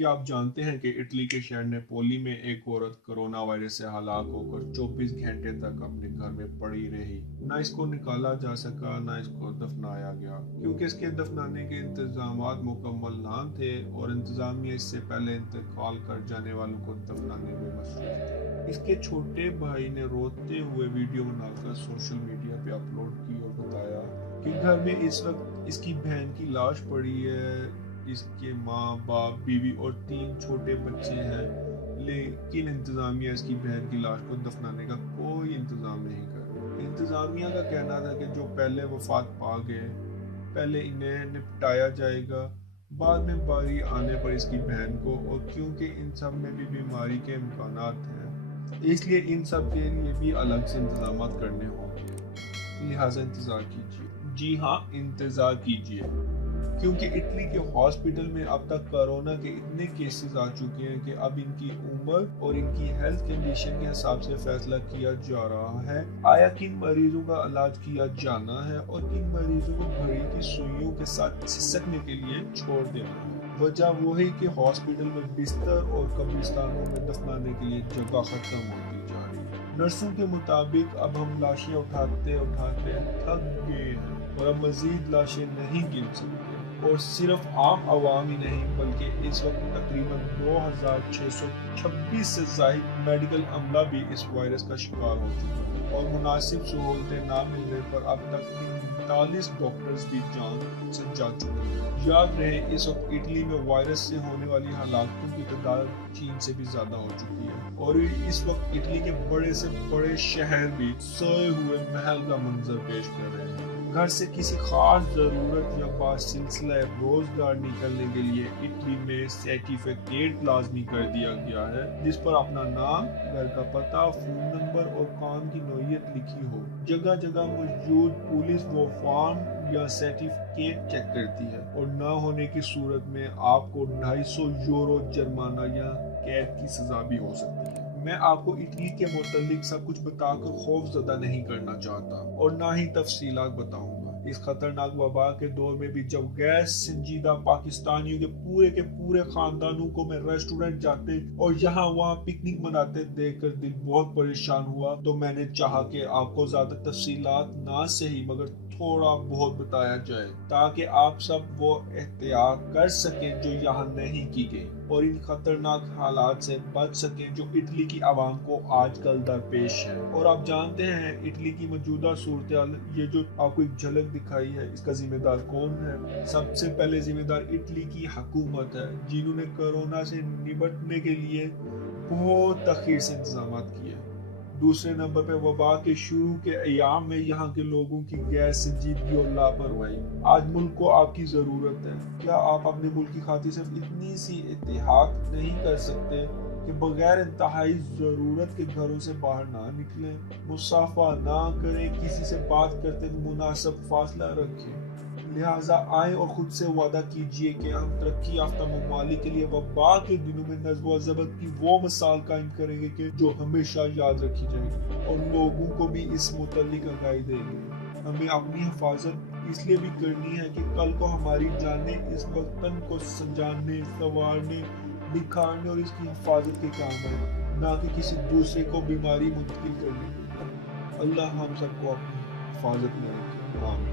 क्या आप जानते हैं कि इटली के शहर नेपोली में एक औरत कोरोना वायरस से हलाक होकर 24 घंटे तक अपने घर में पड़ी रही। ना इसको निकाला जा सका, ना इसको दफनाया गया, क्योंकि इसके दफनाने के इंतजामात मुकम्मल ना थे और इंतजामिया इससे पहले इंतकाल कर जाने वालों को दफनाने में मसरूफ थी। इसके छोटे भाई ने रोते हुए वीडियो बनाकर सोशल मीडिया पे अपलोड की और बताया कि घर में इस वक्त इसकी बहन की लाश पड़ी है। इसके माँ बाप, बीवी और 3 छोटे बच्चे हैं, लेकिन इंतजामिया इसकी बहन की लाश को दफनाने का कोई इंतजाम नहीं कर रही। इंतजामिया का कहना था कि जो पहले वफात पा गए, पहले इन्हें निपटाया जाएगा, बाद में बारी आने पर इसकी बहन को। और क्योंकि इन सब में भी बीमारी के इम्कानात हैं, इसलिए इन सब के लिए भी अलग से इंतजाम करने होंगे। लिहाजा इंतजार कीजिए। जी हाँ, इंतजार कीजिए, क्योंकि इटली के हॉस्पिटल में अब तक कोरोना के इतने केसेस आ चुके हैं कि अब इनकी उम्र और इनकी हेल्थ कंडीशन के हिसाब से फैसला किया जा रहा है आया किन मरीजों का इलाज किया जाना है और किन मरीजों को घड़ी की सुइयों के साथ सिसकने के लिए छोड़ देना है। वजह वो है कि हॉस्पिटल में बिस्तर और कब्रिस्तानों में दफनाने के लिए जगह खत्म होती जा रही है। नर्सों के मुताबिक अब हम लाशें उठाते उठाते थक गए हैं और अब मजीद लाशें नहीं गिन सकते। और सिर्फ आम आवाम ही नहीं, बल्कि इस वक्त तकरीबन 2626 से जायद मेडिकल अमला भी इस वायरस का शिकार हो चुका है और मुनासिब सहूलतें ना मिलने पर अब तक 39 डॉक्टर्स भी जान से जा चुके हैं। याद रहे, इस वक्त इटली में वायरस से होने वाली हलाकतों की तादाद चीन से भी ज्यादा हो चुकी है और इस वक्त इटली के बड़े से बड़े शहर भी सोए हुए महल का मंजर पेश कर रहे हैं। घर से किसी खास जरूरत या बासिलसिला रोजगार निकलने के लिए इटली में सर्टिफिकेट लाजमी कर दिया गया है, जिस पर अपना नाम, घर का पता, फोन नंबर और काम की नौयत लिखी हो। जगह जगह मौजूद पुलिस वो फॉर्म या सर्टिफिकेट चेक करती है और ना होने की सूरत में आपको 250 यूरो जुर्माना या कैद की सजा भी हो सकती है। मैं आपको इटली के मुतालिक सब कुछ बताकर खौफजदा नहीं करना चाहता और ना ही तफसीलात बताऊंगा। इस खतरनाक वबा के दौर में भी जब गैर संजीदा पाकिस्तानियों के पूरे खानदानों को मैं रेस्टोरेंट जाते और यहाँ वहाँ पिकनिक मनाते देखकर दिल बहुत परेशान हुआ, तो मैंने चाहा कि आपको ज्यादा तफसीलात ना सही मगर थोड़ा बहुत बताया जाए, ताकि आप सब वो एहतियात कर सकें जो यहाँ नहीं की गई और इन खतरनाक हालात से बच सकें जो इटली की आवाम को आजकल दरपेश है। और आप जानते हैं इटली की मौजूदा सूरत हाल, ये जो आपको एक झलक दिखाई है, इसका जिम्मेदार कौन है? सबसे पहले जिम्मेदार इटली की हुकूमत है, जिन्होंने कोरोना से निपटने के लिए बहुत तखीर से इंतजाम किए। दूसरे नंबर पे वबा के शुरू के अयाम में यहाँ के लोगों की गैर संजीदगी और लापरवाही। आज मुल्क को आपकी जरूरत है। क्या आप अपने मुल्क की खातिर सिर्फ इतनी सी एहतियात नहीं कर सकते कि बगैर इंतहाई जरूरत के घरों से बाहर ना निकलें, मुसाफा ना करें, किसी से बात करते मुनासिब फासला रखें? लिहाजा आए और खुद से वादा कीजिए कि हम तरक्की याफ्ता ममालिक के लिए वबा के दिनों में नज़्म व ज़ब्त की वो मिसाल कायम करेंगे कि जो हमेशा याद रखी जाएगी और लोगों को भी इस मुतल्लिक आगाही देंगे। हमें अपनी हिफाजत इसलिए भी करनी है कि कल को हमारी जानें इस वतन को सजाने, संवारने, निखारने और इसकी हिफाजत के काम है, ना कि किसी दूसरे को बीमारी मुंतकिल करने के। अल्लाह हम सबको अपनी हिफाजत में रखे। आमीन।